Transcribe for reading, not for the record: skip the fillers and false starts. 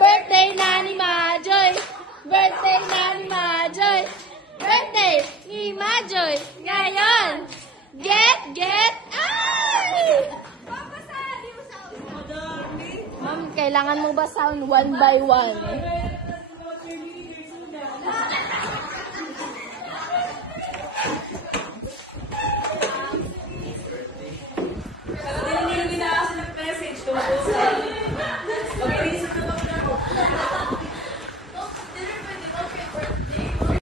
Birthday na ni Majoy! Birthday na ni Majoy! Birthday ni Majoy! Ngayon! Get! Ay! Ma'am, kailangan mo ba sound one by one?